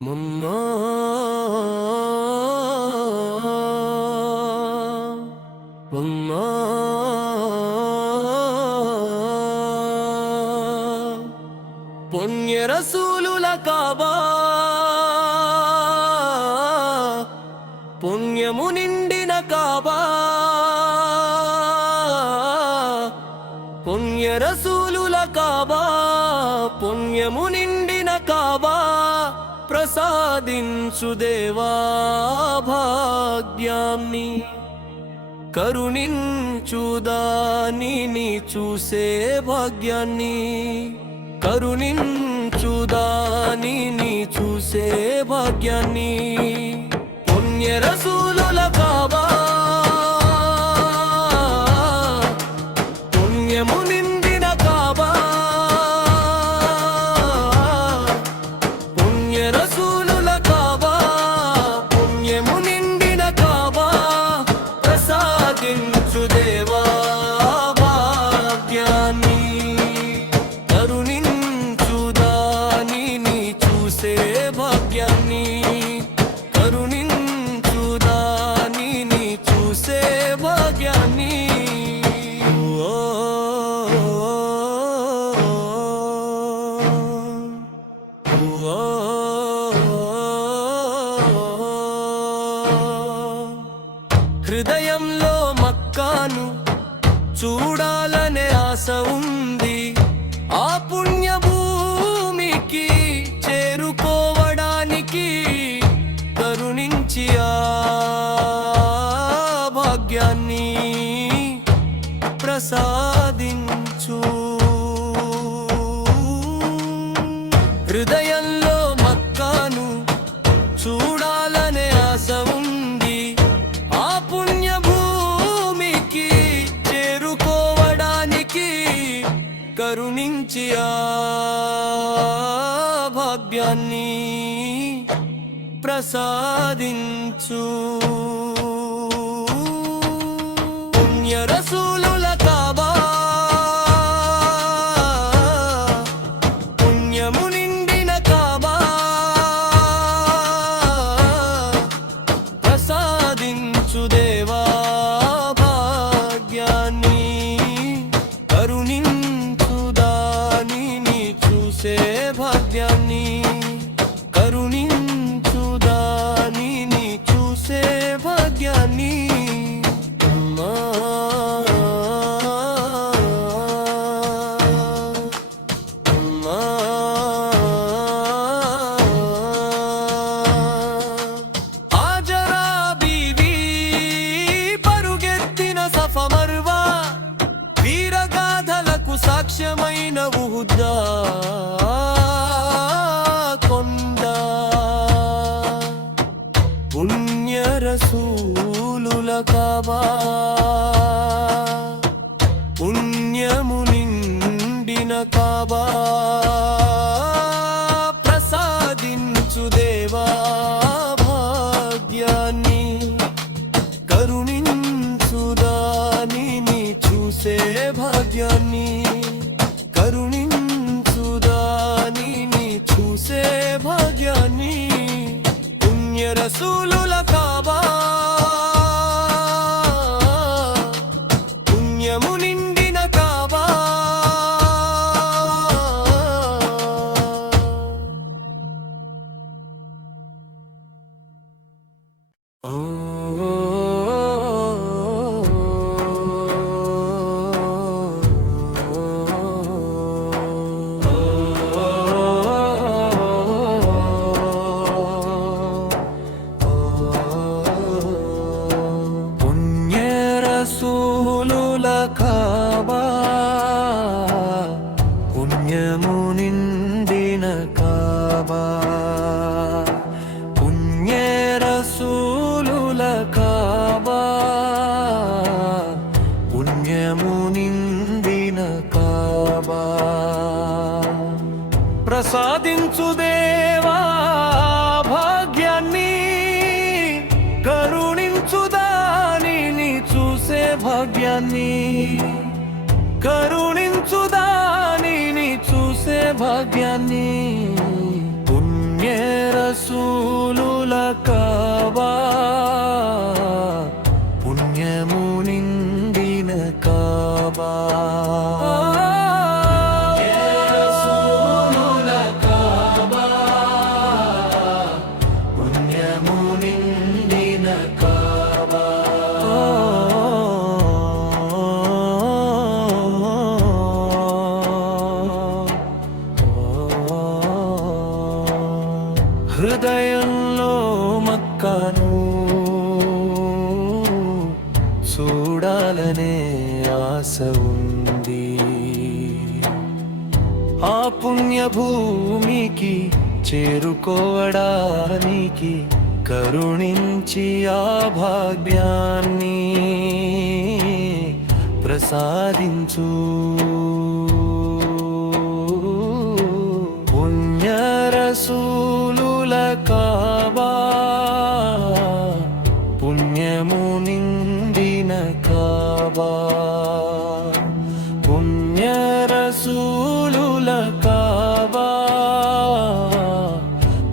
ముమ్మా ముమ్మా పుణ్య రసూలుల కాబా పుణ్యము నిండిన కాబా పుణ్య రసూలుల కాబా పుణ్యము నిండిన కాబా ప్రసాదించు దేవా భాగ్యాన్ని కరుణించుదానిని చూసే భాగ్యాన్ని కరుణించుదానిని చూసే భాగ్యాన్ని పుణ్య రసూలుల కాబా పుణ్యము నిండిన కాబా పుణ్య రసూలుల కాబా పుణ్యము నిండిన కాబా ప్రసాదించు దేవా భాగ్యాన్ని కరుణించుదానిని చూసే భాగ్యాన్ని కరుణించుదానిని చూసే భాగ్యాన్ని హృదయంలో మక్కాను చూడాలనే ఆశ ఉంది ఆ పుణ్య భూమికి చేరుకోవడానికి కరుణించి ఆ భాగ్యాన్ని ప్రసాదించు హృదయంలో మక్కాను చూడాలనే ఆశ ఉంది ఆ పుణ్య భూమికి చేరుకోవడానికి కరుణించి ఆ భాగ్యాన్ని ప్రసాదించు పుణ్య రసూలుల కాబా పుణ్యము నిండిన కాబా ప్రసాదించు దేవా భాగ్యాన్ని కరుణించుదానిని చూసే భాగ్యాన్ని కరుణించుదానిని చూసే భాగ్యాన్ని అమ్మా అమ్మా ఆజరా బీవీ పరుగెత్తిన సఫా మర్వా వీరగాథలకు సాక్ష్యమైన ఉహుదా కొండ పుణ్య రసూలుల కాబా పుణ్యము నిండిన కాబా ప్రసాదించు దేవా భాగ్యాన్ని కరుణించుదానిని చూసే భాగ్యాన్ని కరుణించుదానిని చూసే భాగ్యాన్ని పుణ్య రసూలుల కాబా పుణ్యము నిండిన కాబా పుణ్య రసూలుల కాబా పుణ్యము నిండిన కాబా పుణ్య రసూలుల కాబా పుణ్యము నిండిన కాబా ప్రసాదించు దేవా భాగ్యాన్ని కరుణించుదానిని చూసే భాగ్యాన్ని కరుణించుదానిని చూసే భాగ్యాన్ని పుణ్య రసూలుల కాబా పుణ్యము నిండిన కాబా హృదయంలో మక్కను చూడ ఆశ ఉంది. ఆ పుణ్యభూమికి చేరుకోవడానికి కరుణించి ఆ భాగ్యాన్ని ప్రసాదించు. పుణ్య రసూలుల కాబా, పుణ్యము నిండిన కాబా, పుణ్య రసూలుల కాబా,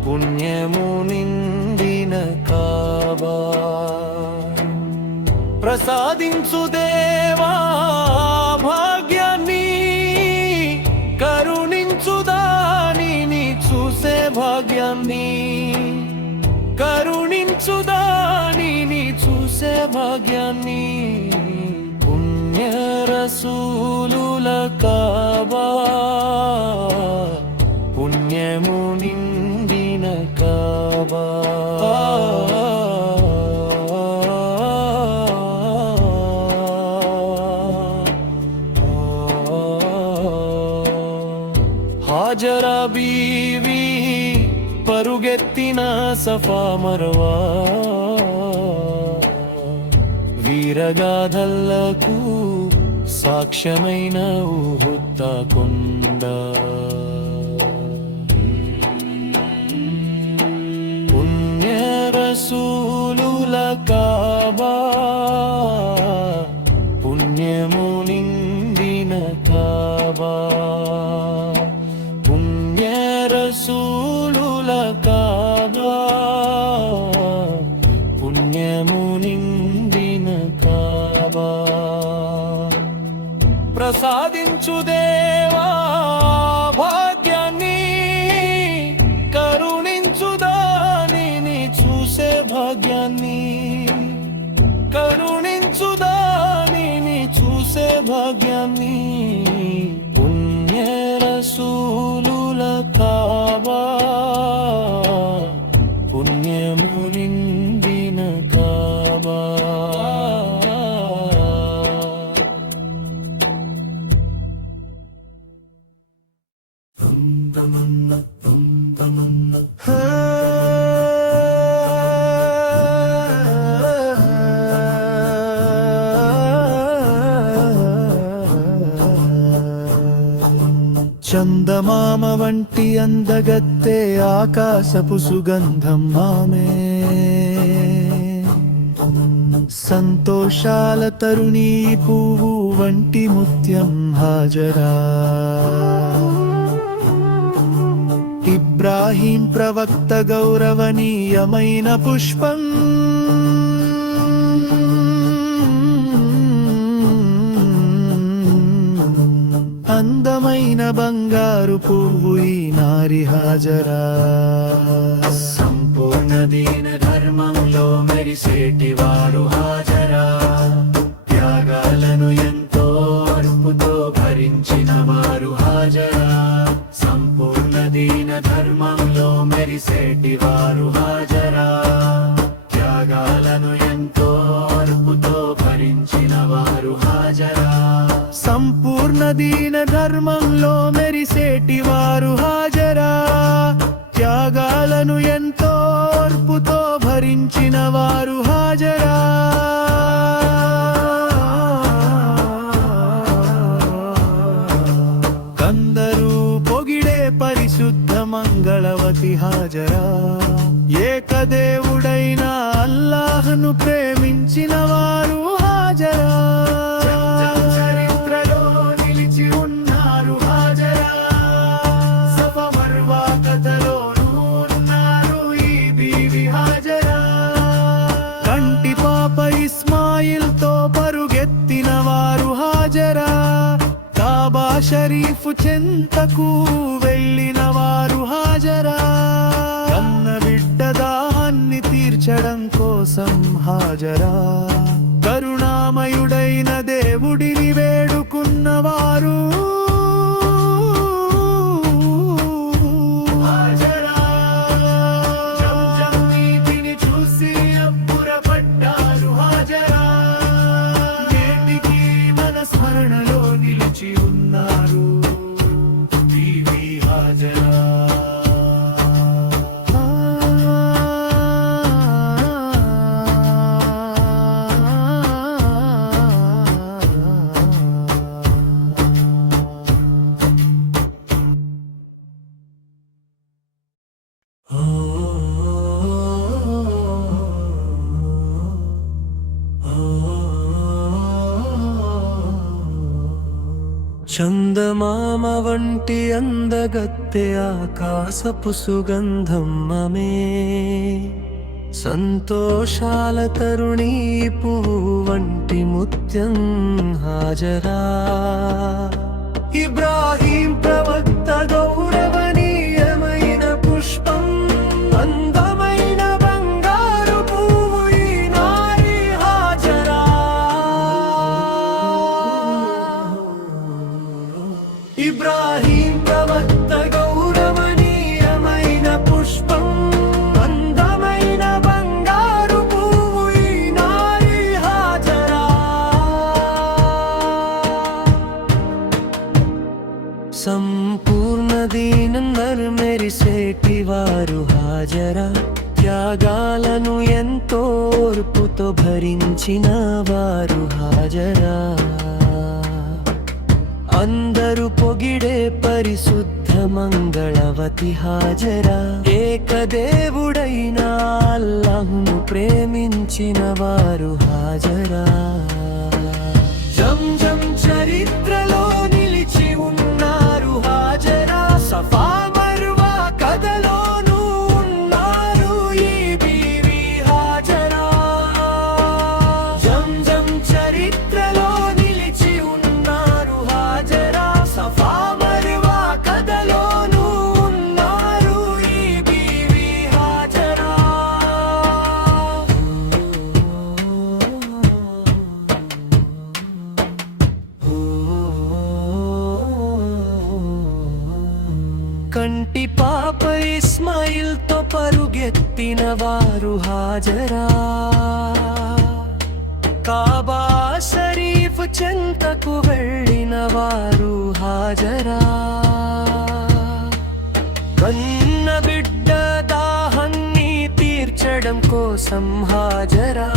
పుణ్యము నిండిన కాబా. ప్రసాదించు దేవా భాగ్యాన్ని, కరుణించు దానిని చూసే భాగ్యాన్ని, కరుణించు దానిని చూసే భాగ్యాన్ని. పుణ్య రసూలుల కాబా, పుణ్యము నిండిన కాబా. హాజరా బీవి పరుగెత్తిన సఫా మర్వా, వీరగాథలకు సాక్ష్యమైన ఉహుద్ కొండ. పుణ్య రసూలుల కాబా, పుణ్యము నిండిన కాబా, పుణ్య రసూలుల కాబా, పుణ్యము నిండిన కాబా. ప్రసాదించు దేవా భాగ్యాన్ని, కరుణించు దానిని చూసే భాగ్యాన్ని, కరుణించు దానిని చూసే భాగ్యాన్ని. పుణ్య రసూలుల కాబా, పుణ్యము నిండిన కాబా. చందమామ వంటి అందగత్తె ఆకాశపు సుగంధం ఆమె, సంతోషాల తరుణీ పువ్వు వంటి ముత్యం హాజరా. ఇబ్రాహీం ప్రవక్త గౌరవనీయమైన పుష్పం, అందమైన బంగారు పువ్వు ఈ నారి హాజరా. సంపూర్ణ దీన ధర్మంలో మెరిసేటి వారు హాజరా. త్యాగాలను ఎంతో అర్పుతో భరించిన వారు హాజరా. సంపూర్ణ దీన ధర్మంలో మెరిసేటి వారు హాజరా. త్యాగాలను ఎంతో అర్పుతో భరించిన వారు హాజరా. సంపూర్ణ దీన ధర్మంలో మెరిసేటి వారు హాజరా. త్యాగాలను ఎంతో ఓర్పుతో భరించిన వారు హాజరా. కందరూ పొగిడే పరిశుద్ధ మంగళవతి హాజరా. ఏకదేవుడైన అల్లాహ్ను ప్రేమించిన వారు హాజరా. చరిత్రలో నిలిచి ఉన్నారు హాజరా. సఫా మర్వా కథలోనూ ఉన్నారు ఈ బీవి హాజరా. కంటి పాప ఇస్మాయిల్తో పరుగెత్తిన వారు హాజరా. కాబా షరీఫ్ చెంతకు వెళ్ళిన వారు హాజరా. కన్న బిడ్డ దాహాన్ని తీర్చడం కోసం హాజరా. కరుణామయుడైన దేవుడిని వేడుకున్నవారు హాజరా. జంజం నీటిని చూసి అబ్బురపడ్డారు హాజరా. నేటికి మన స్మరణ చందమామ వంటి అందగత్తె ఆకాశపు సుగంధం మమే సంతోషాల తరుణీ పువ్వు వంటి ముత్యం హాజరా ఇబ్రాహీం ప్రవక్త గౌరవనీయమైన పుష్పం అందమైన బంగారు పువ్వు ఈ నారి హాజరా ఇబ్రాహీం ప్రవక్త గౌరవనీయమైన పుష్పం అందమైన బంగారు పువ్వు ఈ నారి హాజరా సంపూర్ణ దీనం మెరిసేటి వారు హాజరా త్యాగాలను ఎంతో ఓర్పుతో భరించిన వారు హాజరా అందరూ పొగిడే పరిశుద్ధ మంగళవతి హాజరా ఏకదేవుడైన అల్లాహ్ను ప్రేమించిన వారు హాజరా జంజం చరిత్రలో నిలిచి ఉన్నారు హాజరా సఫా మర్వా కథలోనూ ఉన్నారు ఈ బీవీ హాజరా జంజం చరిత్రలో నిలిచి ఉన్నారు హాజరా సఫా మర్వా కథలోనూ ఉన్నారు ఈ బీవీ హాజరా కంటి పాప ఇస్మాయిల్ తో పరుగెత్తిన వారు హాజరా కాబా షరీఫ్ చెంతకు వెళ్ళిన వారు హాజరా కన్న బిడ్డ దాహాన్ని తీర్చడం కోసం హాజరా